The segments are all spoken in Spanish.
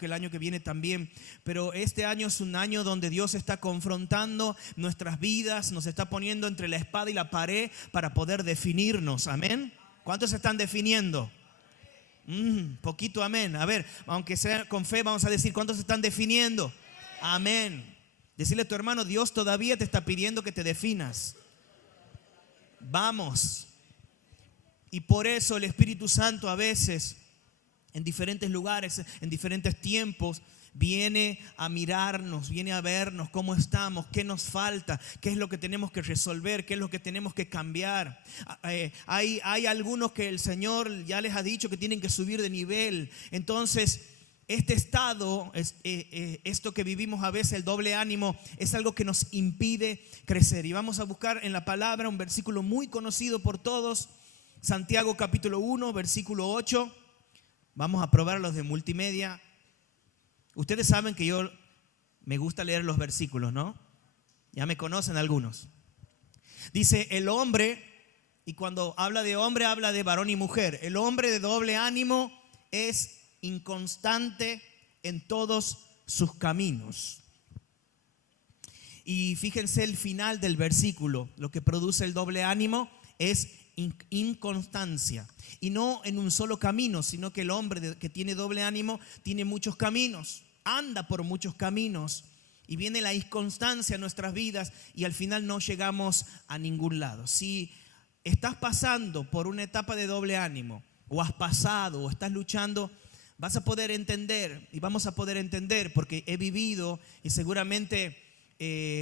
que el año que viene también, pero este año es un año donde Dios está confrontando nuestras vidas, nos está poniendo entre la espada y la pared para poder definirnos, amén. ¿Cuántos se están definiendo? Poquito amén. A ver, aunque sea con fe, vamos a decir, ¿cuántos se están definiendo? Amén. Decirle a tu hermano, Dios todavía te está pidiendo que te definas. Vamos. Y por eso el Espíritu Santo a veces, en diferentes lugares, en diferentes tiempos, viene a mirarnos, viene a vernos cómo estamos, qué nos falta, qué es lo que tenemos que resolver, qué es lo que tenemos que cambiar. Hay algunos que el Señor ya les ha dicho que tienen que subir de nivel. Entonces, este estado, esto que vivimos a veces, el doble ánimo, es algo que nos impide crecer. Y vamos a buscar en la palabra un versículo muy conocido por todos, Santiago capítulo 1, versículo 8. Vamos a probar los de multimedia. Ustedes saben que yo me gusta leer los versículos, ¿no? Ya me conocen algunos. Dice el hombre, y cuando habla de hombre, habla de varón y mujer. El hombre de doble ánimo es inconstante en todos sus caminos. Y fíjense el final del versículo. Lo que produce el doble ánimo es inconstancia. Y no en un solo camino, sino que el hombre que tiene doble ánimo tiene muchos caminos, anda por muchos caminos. Y viene la inconstancia en nuestras vidas y al final no llegamos a ningún lado. Si estás pasando por una etapa de doble ánimo, o has pasado, o estás luchando, vas a poder entender, y vamos a poder entender, porque he vivido, y seguramente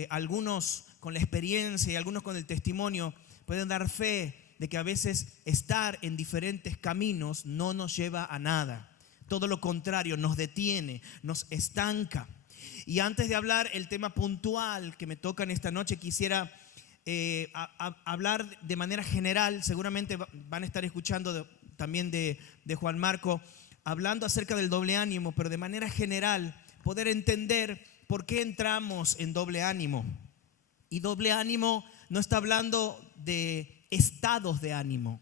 algunos con la experiencia y algunos con el testimonio pueden dar fe de que a veces estar en diferentes caminos no nos lleva a nada. Todo lo contrario, nos detiene, nos estanca. Y antes de hablar el tema puntual que me toca en esta noche, quisiera hablar de manera general. Seguramente van a estar escuchando también de Juan Marco, hablando acerca del doble ánimo, pero de manera general, poder entender por qué entramos en doble ánimo. Y doble ánimo no está hablando de estados de ánimo,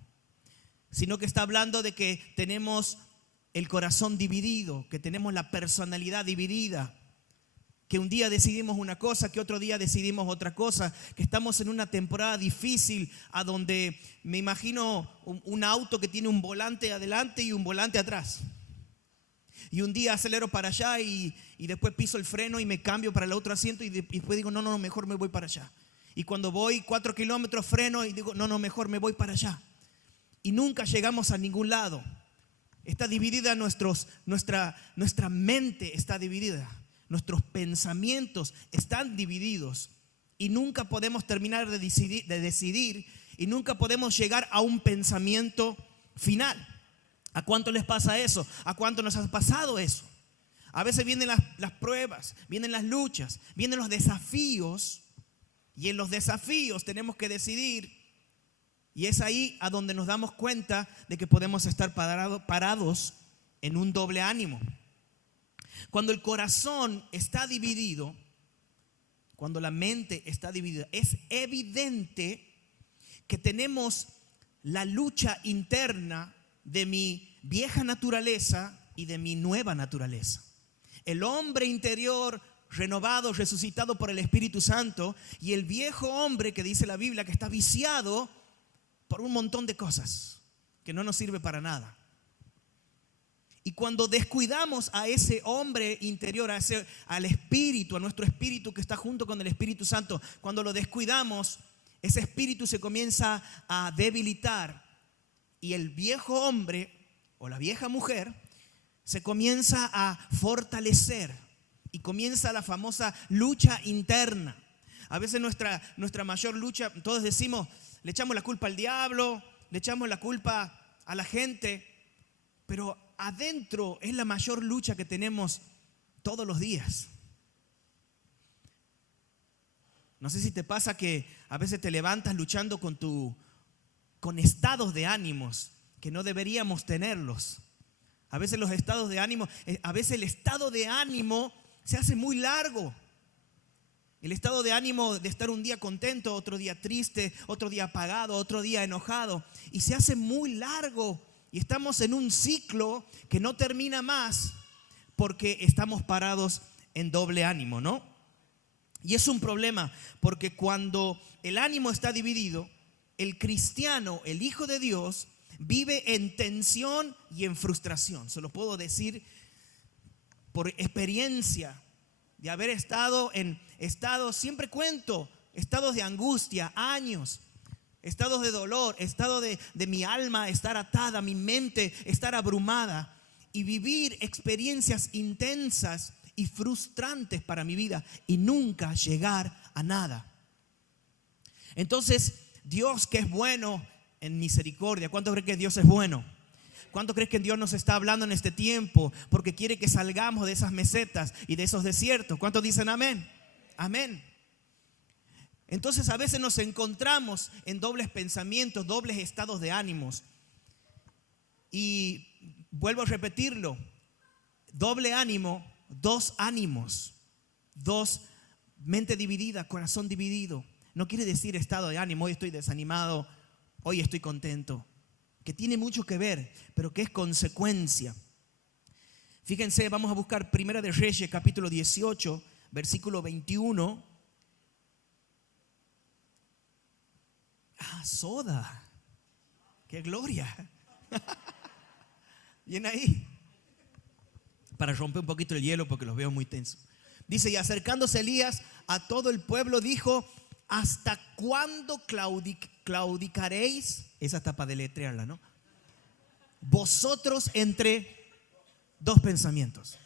sino que está hablando de que tenemos el corazón dividido, que tenemos la personalidad dividida, que un día decidimos una cosa, que otro día decidimos otra cosa, que estamos en una temporada difícil a donde me imagino un auto que tiene un volante adelante y un volante atrás. Y un día acelero para allá y después piso el freno y me cambio para el otro asiento y después digo, no, mejor me voy para allá. Y cuando voy 4 kilómetros freno y digo, no, mejor me voy para allá. Y nunca llegamos a ningún lado. Está dividida nuestra mente, está dividida. Nuestros pensamientos están divididos. Y nunca podemos terminar de decidir y nunca podemos llegar a un pensamiento final. ¿A cuánto les pasa eso? ¿A cuánto nos ha pasado eso? A veces vienen las pruebas, vienen las luchas, vienen los desafíos. Y en los desafíos tenemos que decidir. Y es ahí a donde nos damos cuenta de que podemos estar parados en un doble ánimo. Cuando el corazón está dividido, cuando la mente está dividida, es evidente que tenemos la lucha interna de mi vieja naturaleza y de mi nueva naturaleza. El hombre interior renovado, resucitado por el Espíritu Santo, y el viejo hombre que dice la Biblia que está viciado por un montón de cosas que no nos sirve para nada. Y cuando descuidamos a ese hombre interior, al espíritu, a nuestro espíritu que está junto con el Espíritu Santo, cuando lo descuidamos, ese espíritu se comienza a debilitar y el viejo hombre o la vieja mujer se comienza a fortalecer y comienza la famosa lucha interna. A veces nuestra mayor lucha, todos decimos, le echamos la culpa al diablo, le echamos la culpa a la gente, pero adentro es la mayor lucha que tenemos todos los días. No sé si te pasa que a veces te levantas luchando con estados de ánimos que no deberíamos tenerlos. A veces los estados de ánimo, a veces el estado de ánimo se hace muy largo. El estado de ánimo de estar un día contento, otro día triste, otro día apagado, otro día enojado, y se hace muy largo y estamos en un ciclo que no termina más porque estamos parados en doble ánimo, ¿no? Y es un problema porque cuando el ánimo está dividido, el cristiano, el hijo de Dios, vive en tensión y en frustración. Se lo puedo decir por experiencia de haber estado en estados, siempre cuento, estados de angustia, años, estados de dolor, estado de mi alma estar atada, mi mente estar abrumada y vivir experiencias intensas y frustrantes para mi vida y nunca llegar a nada. Entonces, Dios, que es bueno en misericordia, ¿cuánto creen que Dios es bueno? ¿Cuánto crees que Dios nos está hablando en este tiempo? Porque quiere que salgamos de esas mesetas y de esos desiertos. ¿Cuántos dicen amén? Amén. Entonces a veces nos encontramos en dobles pensamientos, dobles estados de ánimos. Y vuelvo a repetirlo, doble ánimo, dos ánimos, dos, mente dividida, corazón dividido. No quiere decir estado de ánimo, hoy estoy desanimado, hoy estoy contento, que tiene mucho que ver, pero que es consecuencia. Fíjense, vamos a buscar Primera de Reyes, capítulo 18, versículo 21. Soda, qué gloria. Bien ahí. Para romper un poquito el hielo porque los veo muy tensos. Dice, y acercándose Elías a todo el pueblo dijo, ¿hasta cuándo claudicaréis? Esa está para deletrearla, ¿no? Vosotros entre dos pensamientos,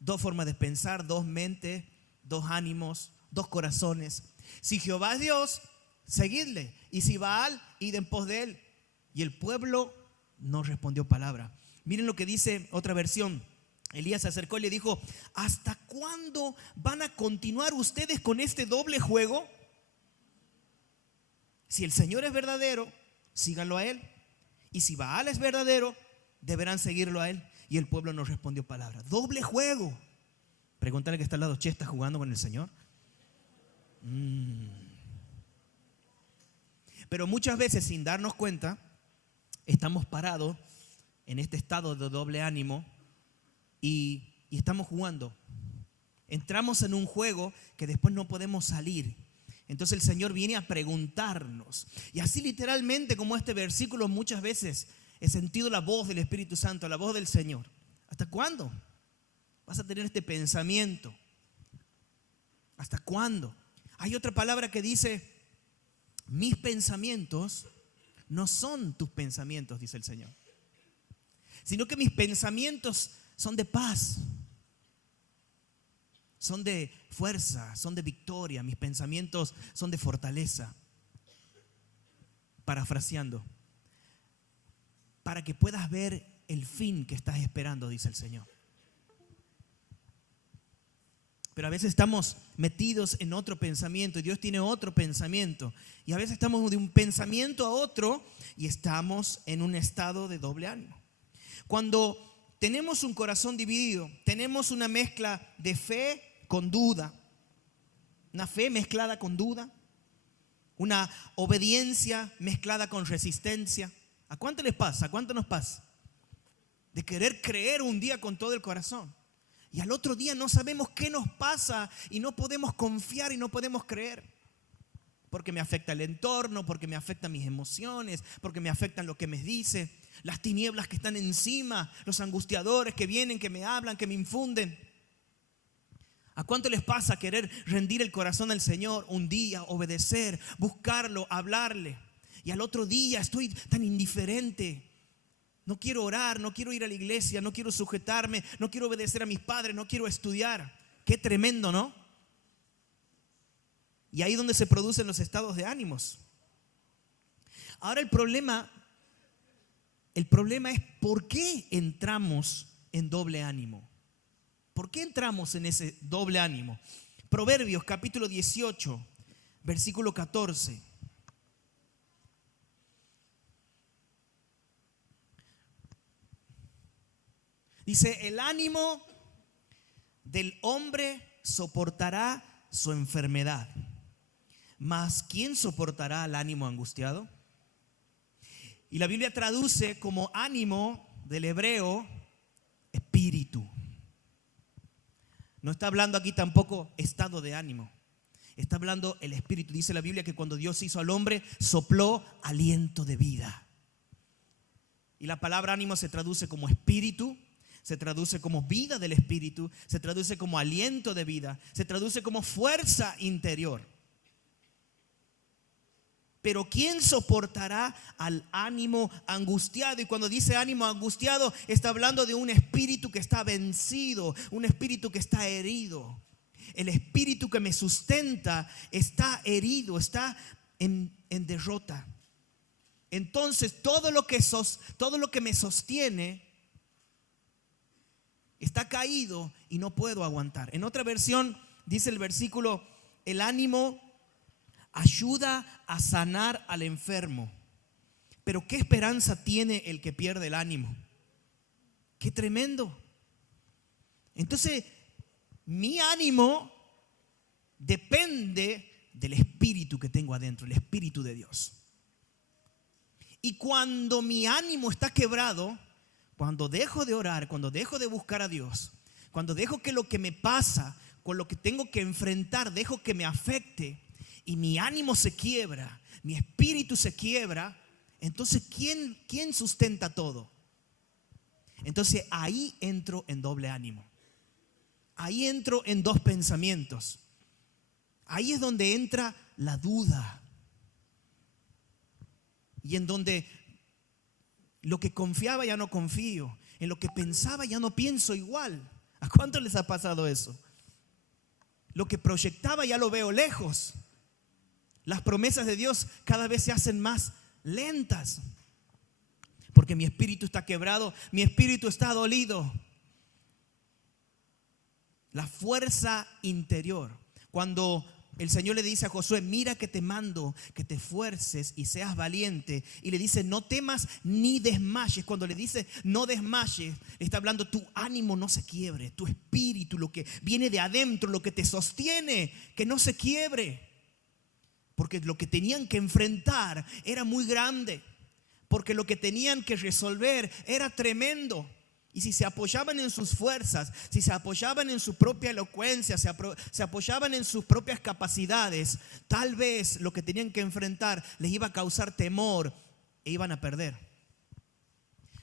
dos formas de pensar, dos mentes, dos ánimos, dos corazones. Si Jehová es Dios, seguidle, y si Baal, id en pos de él. Y el pueblo no respondió palabra. Miren lo que dice otra versión. Elías se acercó y le dijo, ¿hasta cuándo van a continuar ustedes con este doble juego? Si el Señor es verdadero, síganlo a él. Y si Baal es verdadero, deberán seguirlo a él. Y el pueblo no respondió palabra. Doble juego. Pregúntale que está al lado, che, ¿está jugando con el Señor? Pero muchas veces, sin darnos cuenta, estamos parados en este estado de doble ánimo y estamos jugando. Entramos en un juego que después no podemos salir. Entonces el Señor viene a preguntarnos. Y así literalmente como este versículo, muchas veces he sentido la voz del Espíritu Santo, la voz del Señor. ¿Hasta cuándo vas a tener este pensamiento? ¿Hasta cuándo? Hay otra palabra que dice, mis pensamientos no son tus pensamientos, dice el Señor, sino que mis pensamientos son de paz, son de fuerza, son de victoria. Mis pensamientos son de fortaleza. Parafraseando, para que puedas ver el fin que estás esperando, dice el Señor. Pero a veces estamos metidos en otro pensamiento y Dios tiene otro pensamiento. Y a veces estamos de un pensamiento a otro y estamos en un estado de doble ánimo. Cuando tenemos un corazón dividido, tenemos una mezcla de fe con duda, una fe mezclada con duda, una obediencia mezclada con resistencia. ¿A cuánto les pasa? ¿A cuánto nos pasa? De querer creer un día con todo el corazón y al otro día no sabemos qué nos pasa y no podemos confiar y no podemos creer. Porque me afecta el entorno, porque me afectan mis emociones, porque me afectan lo que me dice, las tinieblas que están encima, los angustiadores que vienen, que me hablan, que me infunden. ¿A cuánto les pasa querer rendir el corazón al Señor un día, obedecer, buscarlo, hablarle? Y al otro día estoy tan indiferente. No quiero orar, no quiero ir a la iglesia, no quiero sujetarme, no quiero obedecer a mis padres, no quiero estudiar. Qué tremendo, ¿no? Y ahí es donde se producen los estados de ánimos. Ahora el problema es ¿por qué entramos en doble ánimo? ¿Por qué entramos en ese doble ánimo? Proverbios capítulo 18, versículo 14. Dice, el ánimo del hombre soportará su enfermedad, mas ¿quién soportará el ánimo angustiado? Y la Biblia traduce como ánimo del hebreo espíritu. No está hablando aquí tampoco estado de ánimo. Está hablando el espíritu. Dice la Biblia que cuando Dios hizo al hombre, sopló aliento de vida. Y la palabra ánimo se traduce como espíritu, se traduce como vida del espíritu, se traduce como aliento de vida, se traduce como fuerza interior. Pero ¿quién soportará al ánimo angustiado? Y cuando dice ánimo angustiado, está hablando de un espíritu que está vencido, un espíritu que está herido. El espíritu que me sustenta está herido, está en derrota. Entonces todo lo que me sostiene está caído y no puedo aguantar. En otra versión dice el versículo: el ánimo ayuda a sanar al enfermo. Pero ¿qué esperanza tiene el que pierde el ánimo? ¡Qué tremendo! Entonces, mi ánimo depende del espíritu que tengo adentro, el espíritu de Dios. Y cuando mi ánimo está quebrado, cuando dejo de orar, cuando dejo de buscar a Dios, cuando dejo que lo que me pasa, con lo que tengo que enfrentar, dejo que me afecte, y mi ánimo se quiebra, mi espíritu se quiebra, entonces ¿quién sustenta todo? Entonces ahí entro en doble ánimo. Ahí entro en dos pensamientos. Ahí es donde entra la duda. Y en donde lo que confiaba ya no confío, en lo que pensaba ya no pienso igual. ¿A cuántos les ha pasado eso? Lo que proyectaba ya lo veo lejos. Las promesas de Dios cada vez se hacen más lentas, porque mi espíritu está quebrado, mi espíritu está dolido. La fuerza interior. Cuando el Señor le dice a Josué: mira que te mando que te esfuerces y seas valiente, y le dice: no temas ni desmayes. Cuando le dice no desmayes, está hablando tu ánimo no se quiebre, tu espíritu, lo que viene de adentro, lo que te sostiene, que no se quiebre. Porque lo que tenían que enfrentar era muy grande, porque lo que tenían que resolver era tremendo. Y si se apoyaban en sus fuerzas, si se apoyaban en su propia elocuencia, se apoyaban en sus propias capacidades, tal vez lo que tenían que enfrentar les iba a causar temor e iban a perder.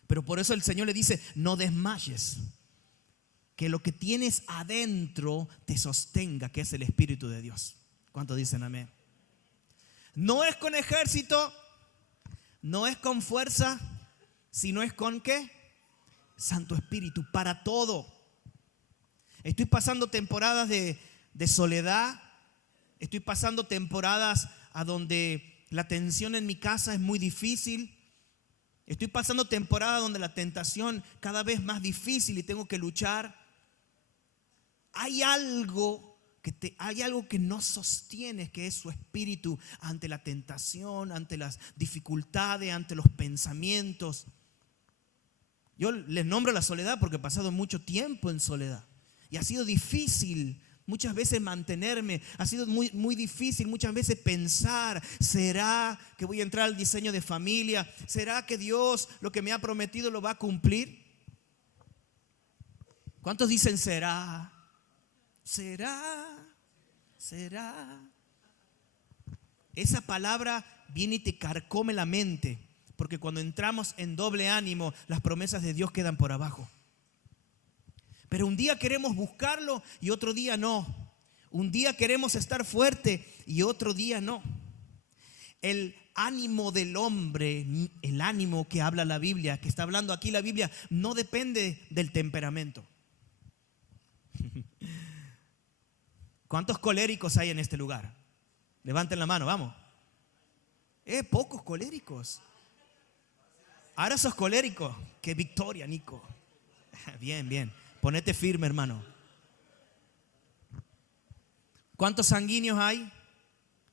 Pero por eso el Señor le dice: no desmayes, que lo que tienes adentro te sostenga, que es el Espíritu de Dios. ¿Cuántos dicen amén? No es con ejército, no es con fuerza, sino es con ¿qué? Santo Espíritu, para todo. Estoy pasando temporadas de soledad. Estoy pasando temporadas a donde la tensión en mi casa es muy difícil. Estoy pasando temporadas donde la tentación cada vez más difícil y tengo que luchar. Hay algo que no sostiene, que es su espíritu ante la tentación, ante las dificultades, ante los pensamientos. Yo les nombro la soledad porque he pasado mucho tiempo en soledad y ha sido difícil muchas veces mantenerme, ha sido muy, muy difícil muchas veces pensar: ¿será que voy a entrar al diseño de familia? ¿Será que Dios lo que me ha prometido lo va a cumplir? ¿Cuántos dicen será? ¿Será? ¿Será? Esa palabra viene y te carcome la mente, porque cuando entramos en doble ánimo, las promesas de Dios quedan por abajo. Pero un día queremos buscarlo y otro día no. Un día queremos estar fuerte y otro día no. El ánimo del hombre, el ánimo que habla la Biblia, que está hablando aquí la Biblia, no depende del temperamento. ¿Cuántos coléricos hay en este lugar? Levanten la mano, vamos. Pocos coléricos. Ahora sos colérico. Qué victoria, Nico. Bien, bien. Ponete firme, hermano. ¿Cuántos sanguíneos hay?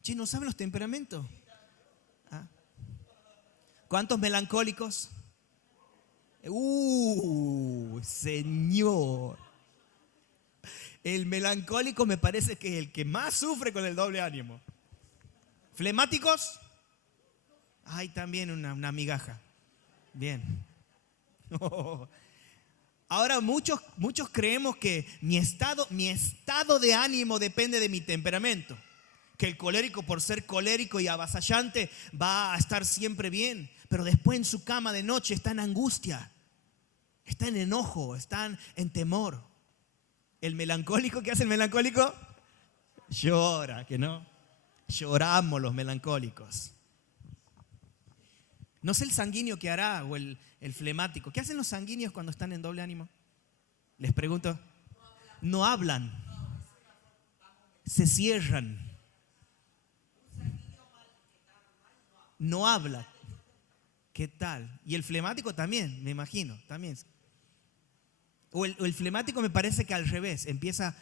Che, ¿no saben los temperamentos? ¿Ah? ¿Cuántos melancólicos? Señor. El melancólico me parece que es el que más sufre con el doble ánimo. ¿Flemáticos? Hay también una migaja. Bien. Ahora muchos creemos que mi estado de ánimo depende de mi temperamento. Que el colérico, por ser colérico y avasallante, va a estar siempre bien. Pero después en su cama de noche está en angustia, está en enojo, está en temor. El melancólico, ¿qué hace el melancólico? Llora, ¿que no? Lloramos los melancólicos. No sé el sanguíneo que hará o el flemático. ¿Qué hacen los sanguíneos cuando están en doble ánimo? Les pregunto. No hablan. Se cierran. No habla. ¿Qué tal? Y el flemático también, me imagino, también. O el flemático me parece que al revés, empieza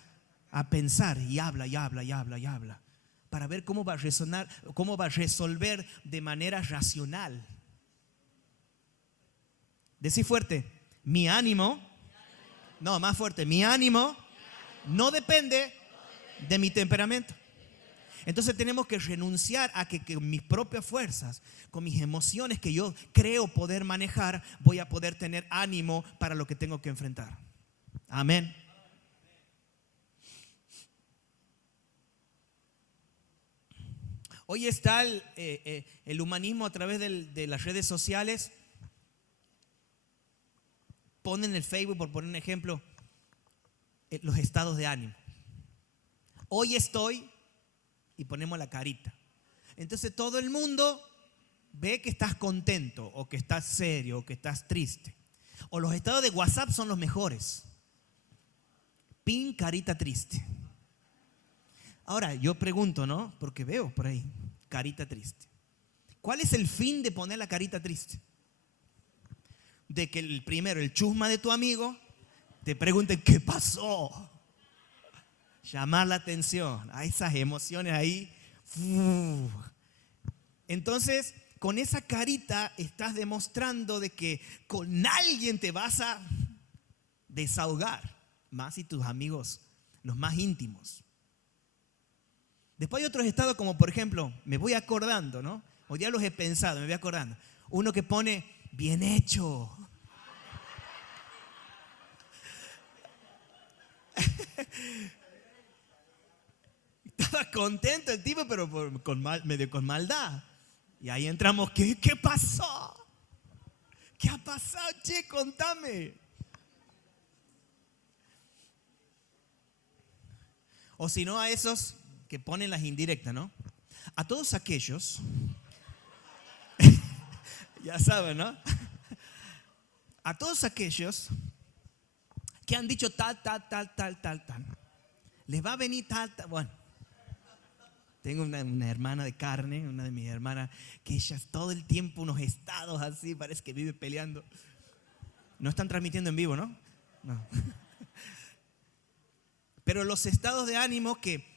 a pensar y habla, y habla, y habla, y habla, para ver cómo va a resonar, cómo va a resolver de manera racional. Decí fuerte, mi ánimo, no, más fuerte, mi ánimo no depende de mi temperamento. Entonces tenemos que renunciar a que mis propias fuerzas, con mis emociones que yo creo poder manejar, voy a poder tener ánimo para lo que tengo que enfrentar. Amén. Hoy está el humanismo a través de las redes sociales. Ponen en el Facebook, por poner un ejemplo, los estados de ánimo. Hoy estoy, y ponemos la carita. Entonces todo el mundo ve que estás contento, o que estás serio, o que estás triste. O los estados de WhatsApp son los mejores. Pin, carita triste. Ahora yo pregunto, ¿no? Porque veo por ahí, carita triste. ¿Cuál es el fin de poner la carita triste? De que el chusma de tu amigo te pregunte ¿qué pasó? Llamar la atención a esas emociones ahí. Entonces, con esa carita estás demostrando de que con alguien te vas a desahogar, más si tus amigos, los más íntimos. Después hay otros estados como por ejemplo, me voy acordando, ¿no? Hoy día los he pensado, me voy acordando. Uno que pone bien hecho. Estaba contento el tipo, pero medio con maldad. Y ahí entramos, ¿qué pasó? ¿Qué ha pasado, che? Contame. O si no, a esos que ponen las indirectas, ¿no? A todos aquellos, ya saben, ¿no? A todos aquellos que han dicho tal, les va a venir tal, bueno. Tengo una hermana de carne, una de mis hermanas, que ella todo el tiempo unos estados así, parece que vive peleando. No están transmitiendo en vivo, ¿no? No. Pero los estados de ánimo que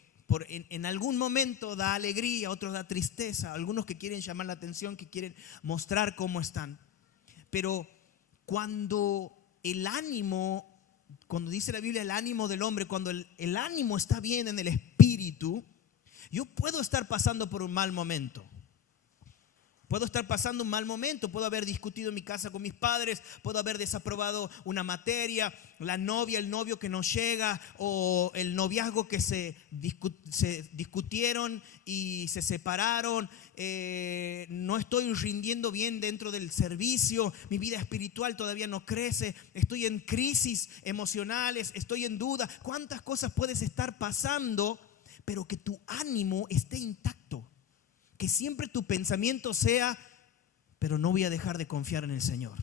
en algún momento da alegría, otros da tristeza, algunos que quieren llamar la atención, que quieren mostrar cómo están. Pero cuando el ánimo, cuando dice la Biblia el ánimo del hombre, cuando el ánimo está bien en el espíritu, yo puedo estar pasando por un mal momento. Puedo estar pasando un mal momento, puedo haber discutido en mi casa con mis padres, puedo haber desaprobado una materia, la novia, el novio que no llega, o el noviazgo que se discutieron y se separaron, no estoy rindiendo bien dentro del servicio, mi vida espiritual todavía no crece, estoy en crisis emocionales, estoy en duda. ¿Cuántas cosas puedes estar pasando? Pero que tu ánimo esté intacto, que siempre tu pensamiento sea, pero no voy a dejar de confiar en el Señor,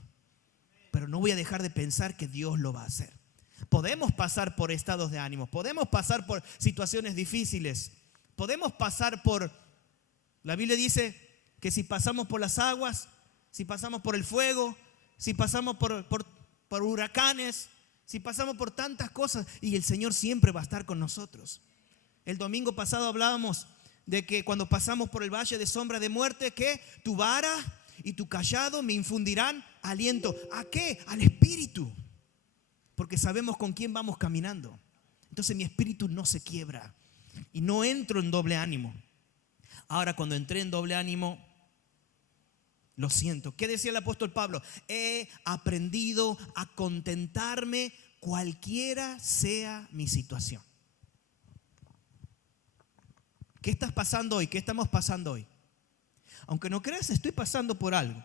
pero no voy a dejar de pensar que Dios lo va a hacer. Podemos pasar por estados de ánimo, podemos pasar por situaciones difíciles, podemos pasar por, la Biblia dice que si pasamos por las aguas, si pasamos por el fuego, si pasamos por huracanes, si pasamos por tantas cosas, y el Señor siempre va a estar con nosotros. El domingo pasado hablábamos de que cuando pasamos por el valle de sombra de muerte, que tu vara y tu cayado me infundirán aliento. ¿A qué? Al espíritu. Porque sabemos con quién vamos caminando. Entonces mi espíritu no se quiebra y no entro en doble ánimo. Ahora, cuando entré en doble ánimo, lo siento. ¿Qué decía el apóstol Pablo? He aprendido a contentarme cualquiera sea mi situación. ¿Qué estás pasando hoy? ¿Qué estamos pasando hoy? Aunque no creas, estoy pasando por algo.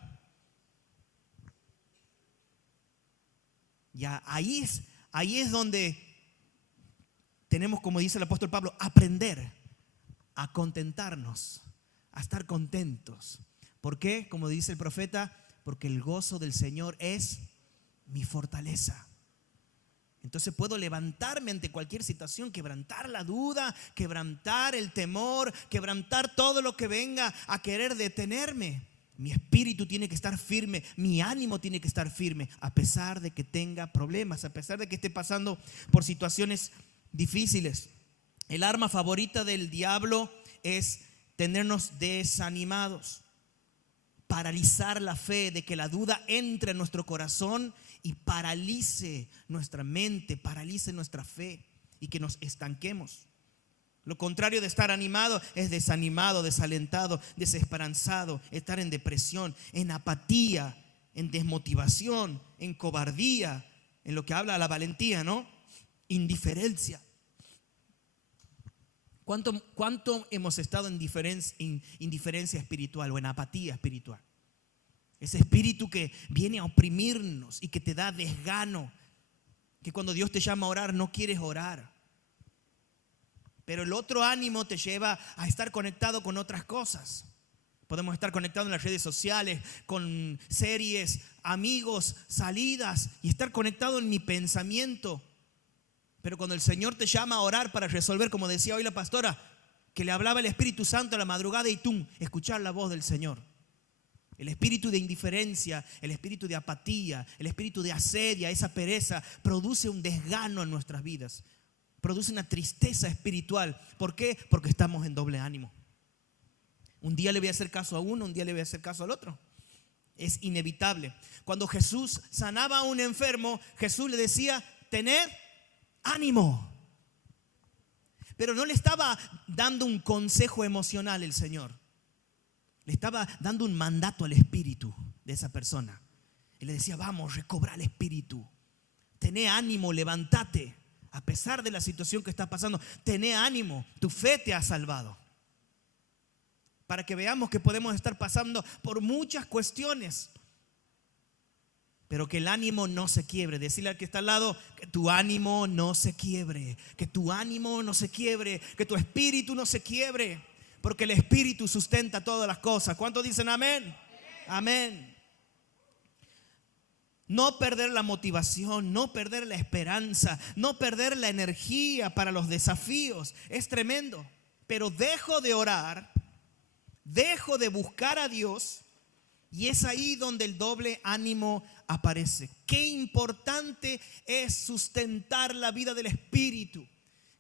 Ya ahí es donde tenemos, como dice el apóstol Pablo, aprender a contentarnos, a estar contentos. ¿Por qué? Como dice el profeta, porque el gozo del Señor es mi fortaleza. Entonces puedo levantarme ante cualquier situación, quebrantar la duda, quebrantar el temor, quebrantar todo lo que venga a querer detenerme. Mi espíritu tiene que estar firme, mi ánimo tiene que estar firme, a pesar de que tenga problemas, a pesar de que esté pasando por situaciones difíciles. El arma favorita del diablo es tenernos desanimados, paralizar la fe, de que la duda entre en nuestro corazón y paralice nuestra mente, paralice nuestra fe y que nos estanquemos. Lo contrario de estar animado es desanimado, desalentado, desesperanzado, estar en depresión, en apatía, en desmotivación, en cobardía, en lo que habla la valentía, ¿no? Indiferencia. ¿Cuánto hemos estado en indiferencia espiritual o en apatía espiritual? Ese espíritu que viene a oprimirnos y que te da desgano, que cuando Dios te llama a orar no quieres orar. Pero el otro ánimo te lleva a estar conectado con otras cosas. Podemos estar conectados en las redes sociales, con series, amigos, salidas y estar conectado en mi pensamiento. Pero cuando el Señor te llama a orar para resolver, como decía hoy la pastora, que le hablaba el Espíritu Santo a la madrugada y tú, escuchar la voz del Señor. El espíritu de indiferencia, el espíritu de apatía, el espíritu de asedia, esa pereza, produce un desgano en nuestras vidas. Produce una tristeza espiritual. ¿Por qué? Porque estamos en doble ánimo. Un día le voy a hacer caso a uno, un día le voy a hacer caso al otro. Es inevitable. Cuando Jesús sanaba a un enfermo, Jesús le decía, tened ánimo. Pero no le estaba dando un consejo emocional el Señor. Le estaba dando un mandato al espíritu de esa persona. Y le decía, vamos, recobra el espíritu. Tené ánimo, levántate. A pesar de la situación que está pasando, tené ánimo. Tu fe te ha salvado. Para que veamos que podemos estar pasando por muchas cuestiones, pero que el ánimo no se quiebre. Decirle al que está al lado, que tu ánimo no se quiebre. Que tu ánimo no se quiebre. Que tu espíritu no se quiebre. Porque el espíritu sustenta todas las cosas. ¿Cuántos dicen amén? Amén. No perder la motivación, no perder la esperanza, no perder la energía para los desafíos. Es tremendo. Pero dejo de orar, dejo de buscar a Dios y es ahí donde el doble ánimo aparece. Qué importante es sustentar la vida del espíritu.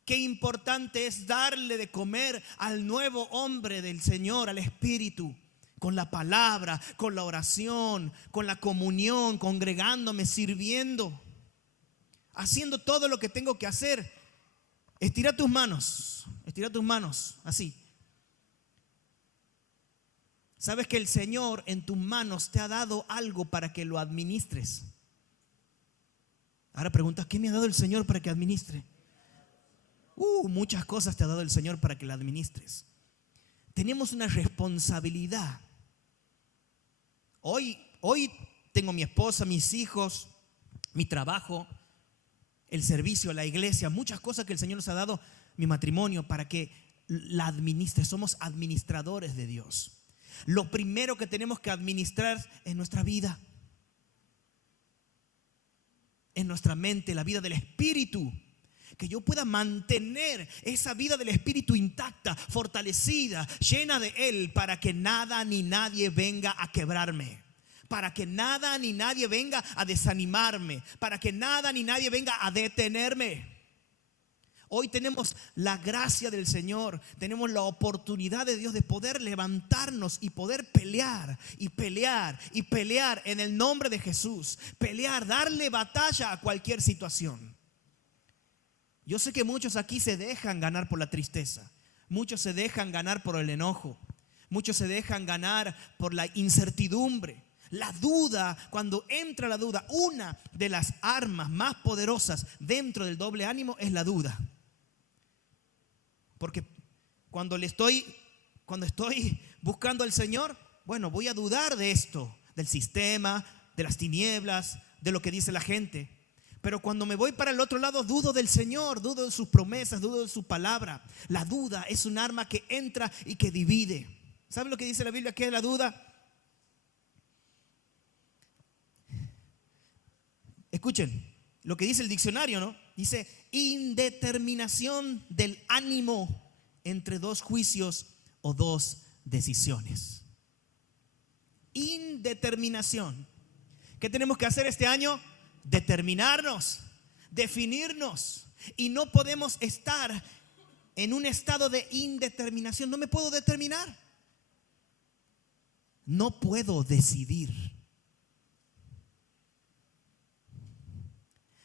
Qué importante es darle de comer al nuevo hombre del Señor, al espíritu. Con la palabra, con la oración, con la comunión, congregándome, sirviendo, haciendo todo lo que tengo que hacer. Estira tus manos, así. Sabes que el Señor en tus manos te ha dado algo para que lo administres. Ahora preguntas, ¿qué me ha dado el Señor para que administre? Muchas cosas te ha dado el Señor para que la administres. Tenemos una responsabilidad. Hoy tengo mi esposa, mis hijos, mi trabajo, el servicio, la iglesia, muchas cosas que el Señor nos ha dado, mi matrimonio, para que la administre. Somos administradores de Dios. Lo primero que tenemos que administrar es nuestra vida, en nuestra mente, la vida del espíritu. Que yo pueda mantener esa vida del espíritu intacta, fortalecida, llena de Él, para que nada ni nadie venga a quebrarme, para que nada ni nadie venga a desanimarme, para que nada ni nadie venga a detenerme. Hoy tenemos la gracia del Señor, tenemos la oportunidad de Dios de poder levantarnos y poder pelear y pelear y pelear en el nombre de Jesús. Pelear, darle batalla a cualquier situación. Yo sé que muchos aquí se dejan ganar por la tristeza, muchos se dejan ganar por el enojo, Muchos se dejan ganar por la incertidumbre. La duda, cuando entra la duda, una de las armas más poderosas dentro del doble ánimo es la duda. Porque cuando estoy buscando al Señor, bueno, voy a dudar de esto, del sistema, de las tinieblas, de lo que dice la gente. Pero cuando me voy para el otro lado, dudo del Señor, dudo de sus promesas, dudo de su palabra. La duda es un arma que entra y que divide. ¿Sabe lo que dice la Biblia? ¿Qué es la duda? Escuchen lo que dice el diccionario, ¿no? Dice indeterminación del ánimo entre dos juicios o dos decisiones. Indeterminación. ¿Qué tenemos que hacer este año? Determinarnos, definirnos. Y no podemos estar en un estado de indeterminación. No me puedo determinar. No puedo decidir.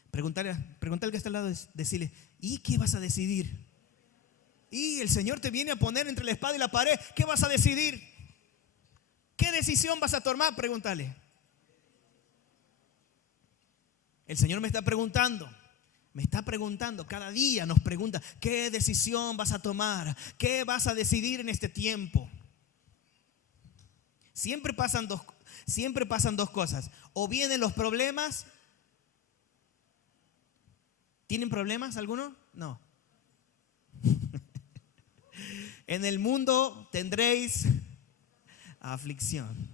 Preguntarle al que está al lado, decirle, ¿y qué vas a decidir? Y el Señor te viene a poner entre la espada y la pared. ¿Qué vas a decidir? ¿Qué decisión vas a tomar? Pregúntale. El Señor me está preguntando, cada día nos pregunta, ¿qué decisión vas a tomar? ¿Qué vas a decidir en este tiempo? Siempre pasan dos cosas. O vienen los problemas. ¿Tienen problemas alguno? No. En el mundo tendréis aflicción.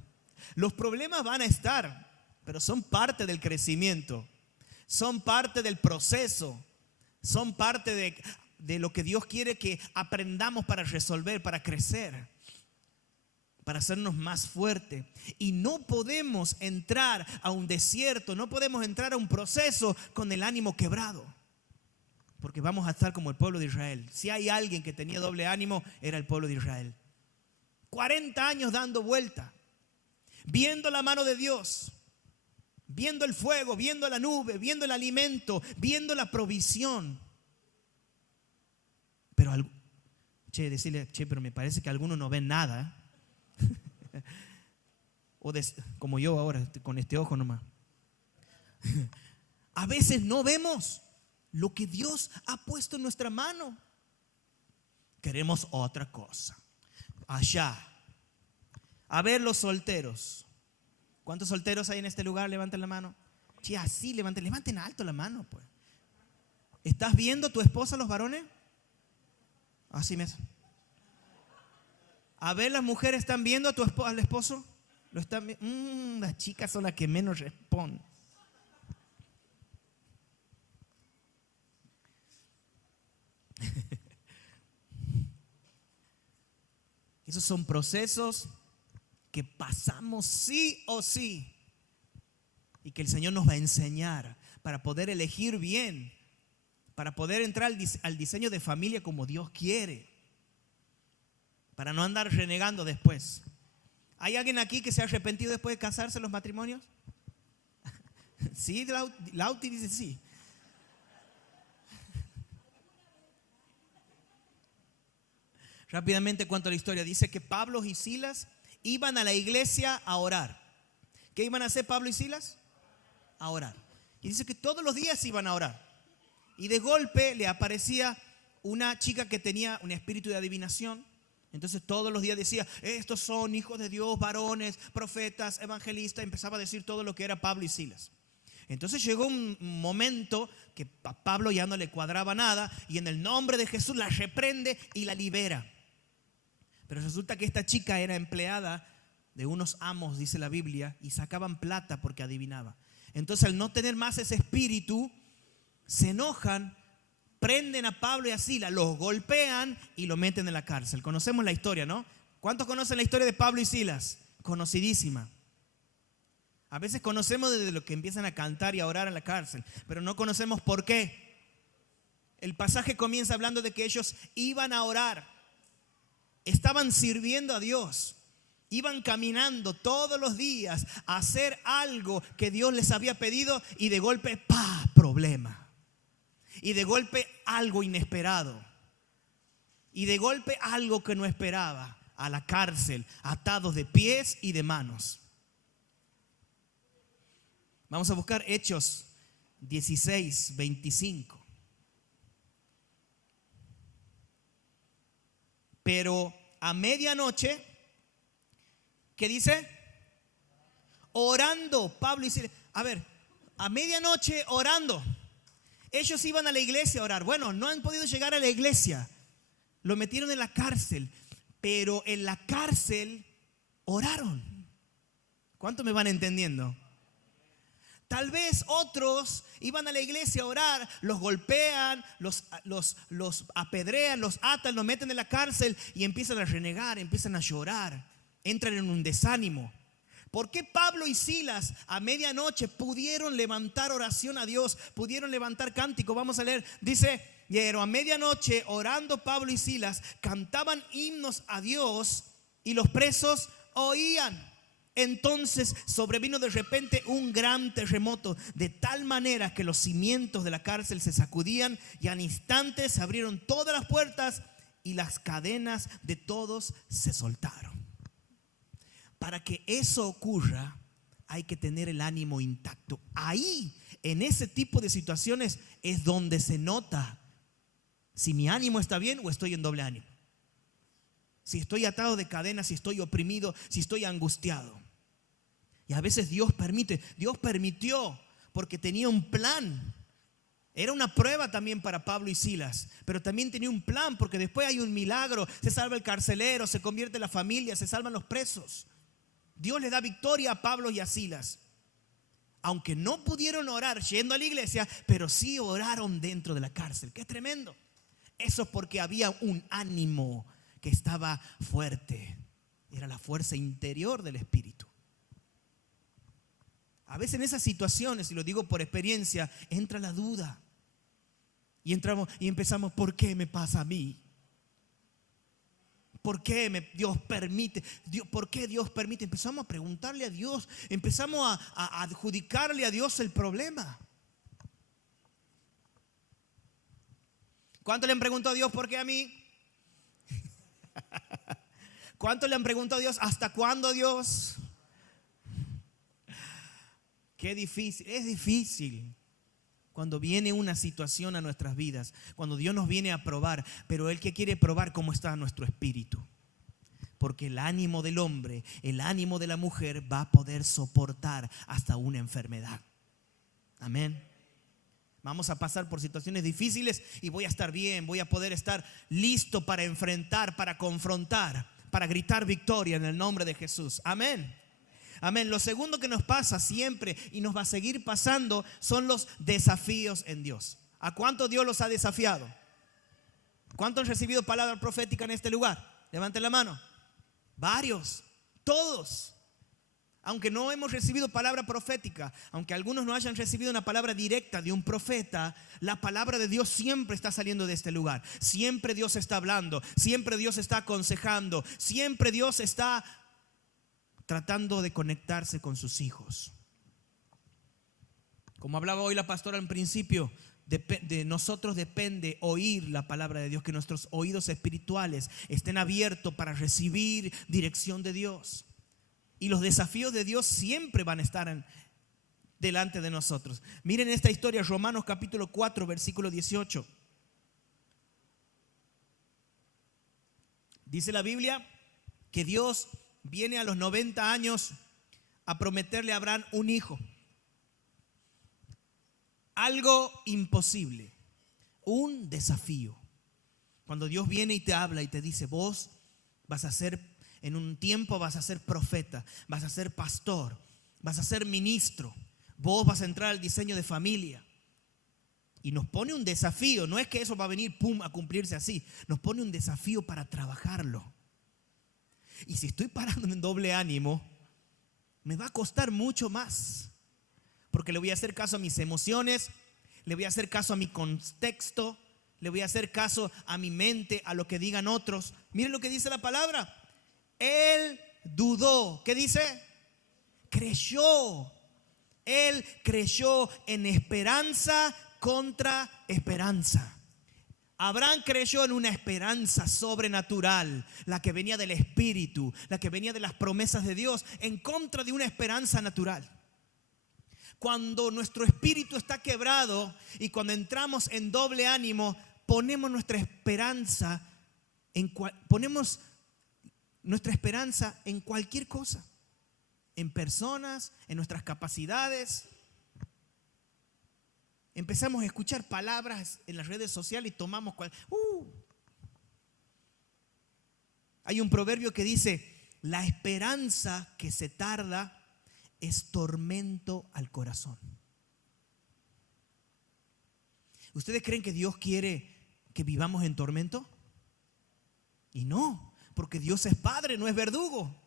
Los problemas van a estar, pero son parte del crecimiento. Son parte del proceso. Son parte de lo que Dios quiere que aprendamos para resolver, para crecer, para hacernos más fuertes. Y no podemos entrar a un desierto, no podemos entrar a un proceso con el ánimo quebrado. Porque vamos a estar como el pueblo de Israel. Si hay alguien que tenía doble ánimo, era el pueblo de Israel. 40 años dando vuelta, viendo la mano de Dios, viendo el fuego, viendo la nube, viendo el alimento, viendo la provisión. Pero decirle, pero me parece que algunos no ven nada. Como yo ahora, con este ojo nomás. A veces no vemos lo que Dios ha puesto en nuestra mano. Queremos otra cosa. Allá. A ver los solteros. ¿Cuántos solteros hay en este lugar? Levanten la mano. Sí, así, levanten alto la mano, pues. ¿Estás viendo a tu esposa, los varones? Así me. A ver, las mujeres están viendo al esposo. Lo están viendo. Las chicas son las que menos responden. Esos son procesos que pasamos sí o sí y que el Señor nos va a enseñar para poder elegir bien, para poder entrar al diseño de familia como Dios quiere, para no andar renegando después. ¿Hay alguien aquí que se ha arrepentido después de casarse en los matrimonios? Sí, Lauti dice sí. Rápidamente cuento la historia. Dice que Pablo y Silas iban a la iglesia a orar. ¿Qué iban a hacer Pablo y Silas? A orar. Y dice que todos los días iban a orar. Y de golpe le aparecía una chica que tenía un espíritu de adivinación. Entonces todos los días decía, estos son hijos de Dios, varones, profetas, evangelistas. Empezaba a decir todo lo que era Pablo y Silas. Entonces llegó un momento que a Pablo ya no le cuadraba nada y en el nombre de Jesús la reprende y la libera. Pero resulta que esta chica era empleada de unos amos, dice la Biblia, y sacaban plata porque adivinaba. Entonces al no tener más ese espíritu, se enojan, prenden a Pablo y a Silas, los golpean y lo meten en la cárcel. Conocemos la historia, ¿no? ¿Cuántos conocen la historia de Pablo y Silas? Conocidísima. A veces conocemos desde lo que empiezan a cantar y a orar en la cárcel, pero no conocemos por qué. El pasaje comienza hablando de que ellos iban a orar, estaban sirviendo a Dios, iban caminando todos los días a hacer algo que Dios les había pedido y de golpe, ¡pah!, problema. Y de golpe algo inesperado. Y de golpe algo que no esperaba. a la cárcel, atados de pies y de manos. Vamos a buscar Hechos 16:25. Pero a medianoche, ¿qué dice? Orando, Pablo y Silas. A ver, a medianoche orando. Ellos iban a la iglesia a orar. Bueno, no han podido llegar a la iglesia. Lo metieron en la cárcel. Pero en la cárcel oraron. ¿Cuánto me van entendiendo? Tal vez otros iban a la iglesia a orar, los golpean, los apedrean, los atan, los meten en la cárcel y empiezan a renegar, empiezan a llorar, entran en un desánimo. ¿Por qué Pablo y Silas a medianoche pudieron levantar oración a Dios, pudieron levantar cántico? Vamos a leer, dice, pero a medianoche orando Pablo y Silas cantaban himnos a Dios y los presos oían. Entonces sobrevino de repente un gran terremoto, de tal manera que los cimientos de la cárcel se sacudían y al instante se abrieron todas las puertas y las cadenas de todos se soltaron. Para que eso ocurra, hay que tener el ánimo intacto. Ahí, en ese tipo de situaciones, es donde se nota si mi ánimo está bien o estoy en doble ánimo. Si estoy atado de cadenas, si estoy oprimido, si estoy angustiado. Y a veces Dios permitió porque tenía un plan. Era una prueba también para Pablo y Silas, pero también tenía un plan porque después hay un milagro. Se salva el carcelero, se convierte la familia, se salvan los presos. Dios le da victoria a Pablo y a Silas. Aunque no pudieron orar yendo a la iglesia, pero sí oraron dentro de la cárcel. ¡Qué tremendo! Eso es porque había un ánimo que estaba fuerte. Era la fuerza interior del Espíritu. A veces en esas situaciones, y lo digo por experiencia, entra la duda. Y entramos y empezamos, ¿por qué me pasa a mí? ¿Por qué Dios permite? ¿Por qué Dios permite? Empezamos a preguntarle a Dios, empezamos a adjudicarle a Dios el problema. ¿Cuánto le han preguntado a Dios por qué a mí? ¿Cuánto le han preguntado a Dios hasta cuándo, Dios? Qué difícil, es difícil cuando viene una situación a nuestras vidas, cuando Dios nos viene a probar, pero Él que quiere probar cómo está nuestro espíritu. Porque el ánimo del hombre, el ánimo de la mujer va a poder soportar hasta una enfermedad. Amén. Vamos a pasar por situaciones difíciles y voy a estar bien, voy a poder estar listo para enfrentar, para confrontar, para gritar victoria en el nombre de Jesús. Amén. Amén. Lo segundo que nos pasa siempre y nos va a seguir pasando son los desafíos en Dios. ¿A cuánto Dios los ha desafiado? ¿Cuántos han recibido palabra profética en este lugar? Levanten la mano. Varios, todos. Aunque no hemos recibido palabra profética, aunque algunos no hayan recibido una palabra directa de un profeta, la palabra de Dios siempre está saliendo de este lugar. Siempre Dios está hablando, siempre Dios está aconsejando, siempre Dios está tratando de conectarse con sus hijos. Como hablaba hoy la pastora al principio, de nosotros depende oír la palabra de Dios, que nuestros oídos espirituales estén abiertos para recibir dirección de Dios. Y los desafíos de Dios siempre van a estar delante de nosotros. Miren esta historia, Romanos capítulo 4, versículo 18. Dice la Biblia que Dios viene a los 90 años a prometerle a Abraham un hijo. Algo imposible, un desafío. Cuando Dios viene y te habla y te dice, vos vas a ser, en un tiempo vas a ser profeta, vas a ser pastor, vas a ser ministro, vos vas a entrar al diseño de familia. Y nos pone un desafío, no es que eso va a venir pum a cumplirse así, nos pone un desafío para trabajarlo. Y si estoy parando en doble ánimo, me va a costar mucho más. Porque le voy a hacer caso a mis emociones, le voy a hacer caso a mi contexto, le voy a hacer caso a mi mente, a lo que digan otros. Miren lo que dice la palabra. Él dudó. ¿Qué dice? Creyó. Él creyó en esperanza contra esperanza. Abraham creyó en una esperanza sobrenatural, la que venía del Espíritu, la que venía de las promesas de Dios, en contra de una esperanza natural. Cuando nuestro espíritu está quebrado y cuando entramos en doble ánimo, ponemos nuestra esperanza en cualquier cosa, en personas, en nuestras capacidades. Empezamos a escuchar palabras en las redes sociales y tomamos Hay un proverbio que dice: la esperanza que se tarda es tormento al corazón. ¿Ustedes creen que Dios quiere que vivamos en tormento? Y no, porque Dios es Padre, no es verdugo.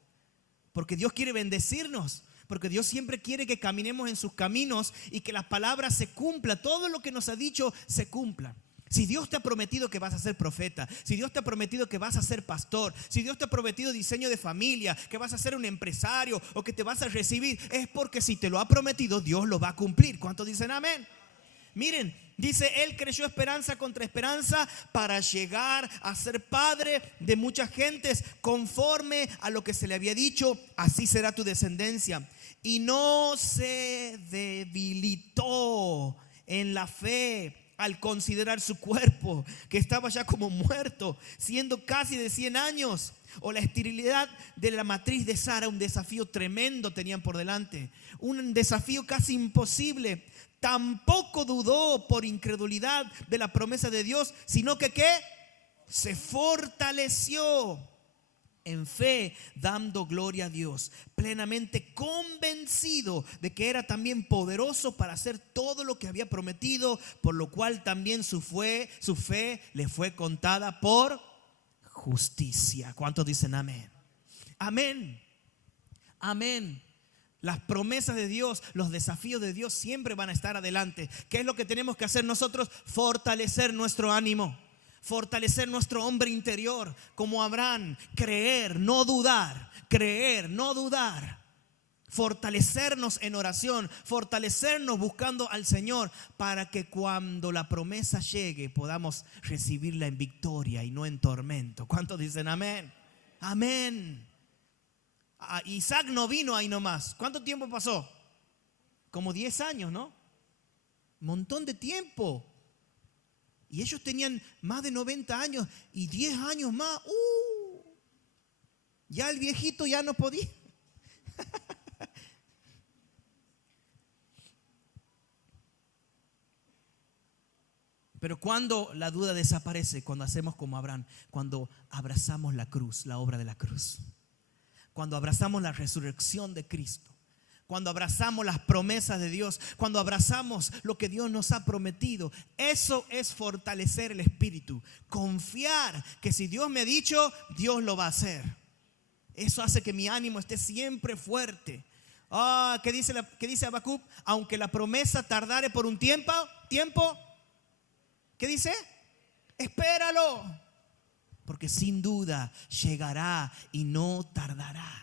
Porque Dios quiere bendecirnos. Porque Dios siempre quiere que caminemos en sus caminos y que las palabras se cumplan. Todo lo que nos ha dicho se cumpla. Si Dios te ha prometido que vas a ser profeta, si Dios te ha prometido que vas a ser pastor, si Dios te ha prometido diseño de familia, que vas a ser un empresario o que te vas a recibir, es porque si te lo ha prometido, Dios lo va a cumplir. ¿Cuántos dicen amén? Miren, dice: él creyó esperanza contra esperanza para llegar a ser padre de muchas gentes, conforme a lo que se le había dicho, así será tu descendencia. Y no se debilitó en la fe al considerar su cuerpo, que estaba ya como muerto, siendo casi de 100 años. O la esterilidad de la matriz de Sara, un desafío tremendo tenían por delante, un desafío casi imposible. Tampoco dudó por incredulidad de la promesa de Dios, sino que ¿qué? Se fortaleció en fe, dando gloria a Dios, plenamente convencido de que era también poderoso para hacer todo lo que había prometido, por lo cual también su fe le fue contada por justicia. ¿Cuántos dicen amén? Amén. Amén. Las promesas de Dios, los desafíos de Dios siempre van a estar adelante. ¿Qué es lo que tenemos que hacer nosotros? Fortalecer nuestro ánimo, fortalecer nuestro hombre interior, como Abraham. Creer, no dudar. Creer, no dudar. Fortalecernos en oración, fortalecernos buscando al Señor, para que cuando la promesa llegue podamos recibirla en victoria y no en tormento. ¿Cuántos dicen amén? Amén. Isaac no vino ahí nomás. ¿Cuánto tiempo pasó? Como 10 años, ¿no? Un montón de tiempo. Y ellos tenían más de 90 años y 10 años más. Ya el viejito ya no podía. Pero cuando la duda desaparece, cuando hacemos como Abraham, cuando abrazamos la cruz, la obra de la cruz, cuando abrazamos la resurrección de Cristo, cuando abrazamos las promesas de Dios, cuando abrazamos lo que Dios nos ha prometido, eso es fortalecer el espíritu. Confiar que si Dios me ha dicho, Dios lo va a hacer. Eso hace que mi ánimo esté siempre fuerte. ¿Qué dice Habacuc? Aunque la promesa tardare por un tiempo, ¿qué dice? Espéralo, porque sin duda llegará y no tardará.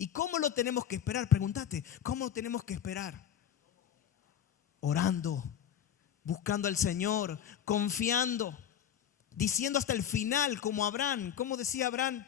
¿Y cómo lo tenemos que esperar? Pregúntate, ¿cómo lo tenemos que esperar? Orando, buscando al Señor, confiando, diciendo hasta el final, como Abraham. ¿Cómo decía Abraham?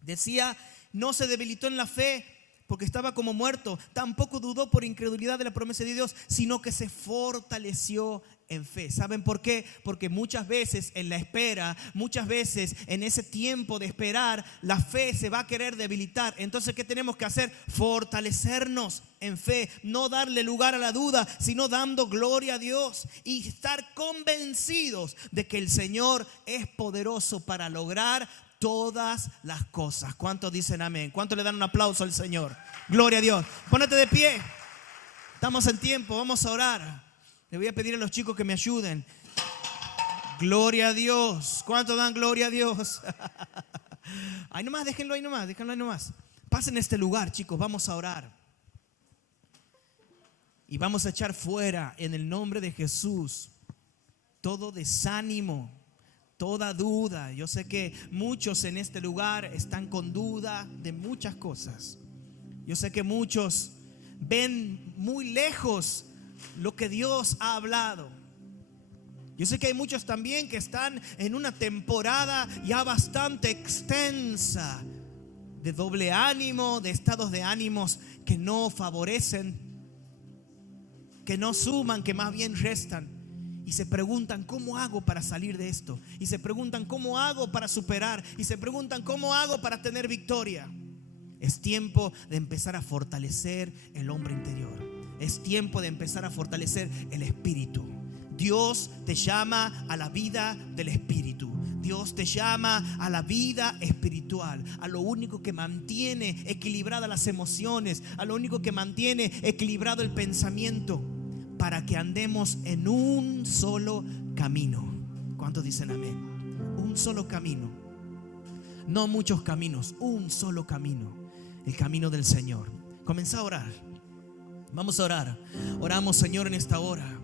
Decía: no se debilitó en la fe porque estaba como muerto, tampoco dudó por incredulidad de la promesa de Dios, sino que se fortaleció en fe. ¿Saben por qué? Porque muchas veces en la espera, muchas veces en ese tiempo de esperar, la fe se va a querer debilitar. Entonces, ¿qué tenemos que hacer? Fortalecernos en fe, no darle lugar a la duda, sino dando gloria a Dios y estar convencidos de que el Señor es poderoso para lograr todas las cosas. ¿Cuántos dicen amén? ¿Cuántos le dan un aplauso al Señor? Gloria a Dios. Pónete de pie. Estamos en tiempo, vamos a orar. Le voy a pedir a los chicos que me ayuden. Gloria a Dios. ¿Cuántos dan gloria a Dios? Ahí nomás, déjenlo ahí nomás. Pasen este lugar, chicos, vamos a orar. Y vamos a echar fuera en el nombre de Jesús todo desánimo, toda duda. Yo sé que muchos en este lugar están con duda de muchas cosas. Yo sé que muchos ven muy lejos lo que Dios ha hablado. Yo sé que hay muchos también que están en una temporada ya bastante extensa de doble ánimo, de estados de ánimos que no favorecen, que no suman, que más bien restan. Y se preguntan, ¿cómo hago para salir de esto? Y se preguntan, ¿cómo hago para superar? Y se preguntan, ¿cómo hago para tener victoria? Es tiempo de empezar a fortalecer el hombre interior. Es tiempo de empezar a fortalecer el espíritu. Dios te llama a la vida del espíritu. Dios te llama a la vida espiritual, a lo único que mantiene equilibradas las emociones, a lo único que mantiene equilibrado el pensamiento, para que andemos en un solo camino. ¿Cuántos dicen amén? Un solo camino, no muchos caminos, un solo camino, el camino del Señor. Comienza a orar. Vamos a orar. Oramos, Señor, en esta hora.